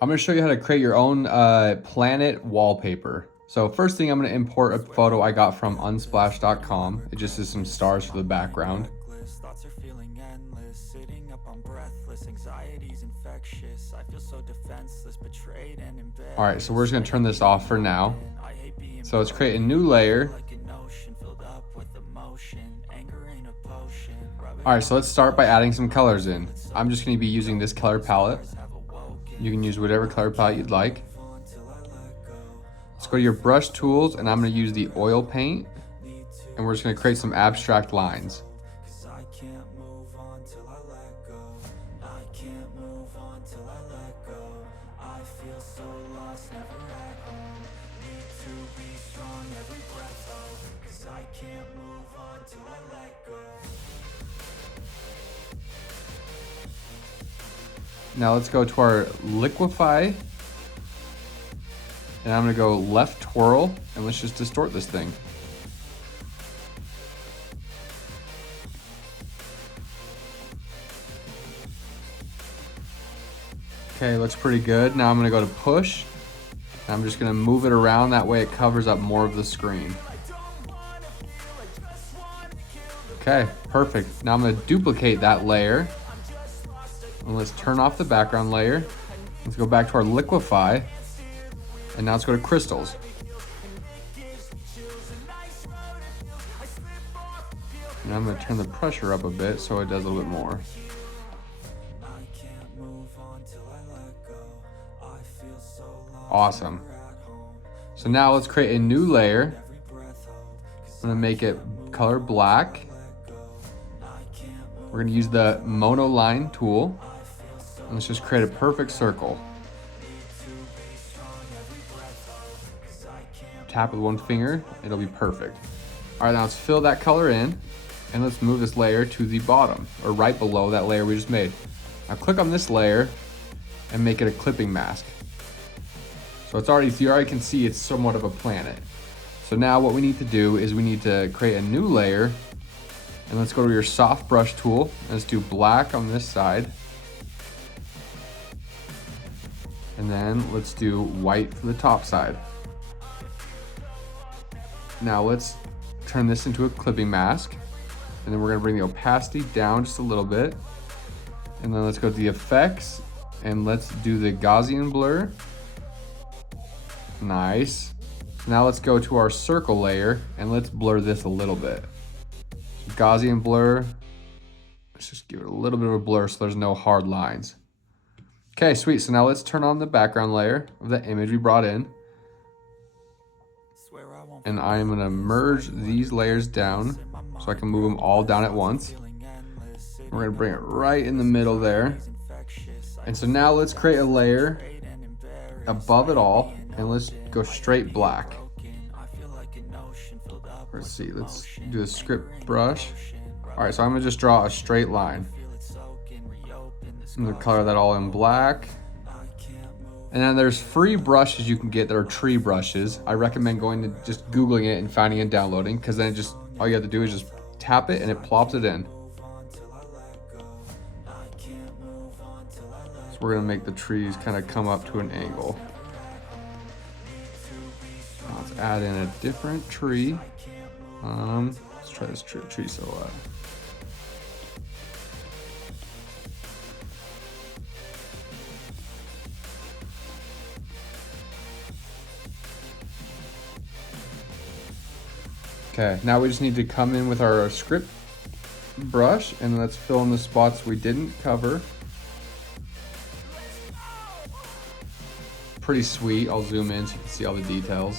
I'm gonna show you how to create your own Planet Wallpaper. So first thing, I'm gonna import a photo I got from unsplash.com. It just is some stars for the background. All right, so we're just gonna turn this off for now. So let's create a new layer. All right, so let's start by adding some colors in. I'm just gonna be using this color palette. You can use whatever color palette you'd like. Let's go to your brush tools, and I'm gonna use the oil paint, and we're just gonna create some abstract lines. Now let's go to our liquify, and I'm gonna go left twirl, and let's just distort this thing. Okay, looks pretty good. Now I'm gonna go to push, and I'm just gonna move it around, that way it covers up more of the screen. Okay, perfect. Now I'm gonna duplicate that layer. And let's turn off the background layer. Let's go back to our liquify. And now let's go to crystals. And I'm gonna turn the pressure up a bit so it does a little bit more. Awesome. So now let's create a new layer. I'm gonna make it color black. We're gonna use the monoline tool. And let's just create a perfect circle. Tap with one finger, it'll be perfect. All right, now let's fill that color in, and let's move this layer to the bottom, or right below that layer we just made. Now click on this layer and make it a clipping mask. So it's already, you already can see it's somewhat of a planet. So now what we need to do is we need to create a new layer, and let's go to your soft brush tool, and let's do black on this side. And then let's do white for the top side. Now let's turn this into a clipping mask. And then we're gonna bring the opacity down just a little bit. And then let's go to the effects, and let's do the Gaussian blur. Nice. Now let's go to our circle layer, and let's blur this a little bit. So Gaussian blur, let's just give it a little bit of a blur so there's no hard lines. Okay, sweet. So now let's turn on the background layer of the image we brought in. And I'm gonna merge these layers down so I can move them all down at once. We're gonna bring it right in the middle there. And so now let's create a layer above it all, and let's go straight black. Let's see, let's do a script brush. All right, so I'm gonna just draw a straight line. I'm gonna color that all in black. And then there's free brushes you can get that are tree brushes. I recommend going to just Googling it and finding and downloading, because then just all you have to do is just tap it and it plops it in. So we're gonna make the trees kind of come up to an angle. Now let's add in a different tree. Let's try this tree silhouette. Okay, now we just need to come in with our script brush, and let's fill in the spots we didn't cover. Pretty sweet. I'll zoom in so you can see all the details.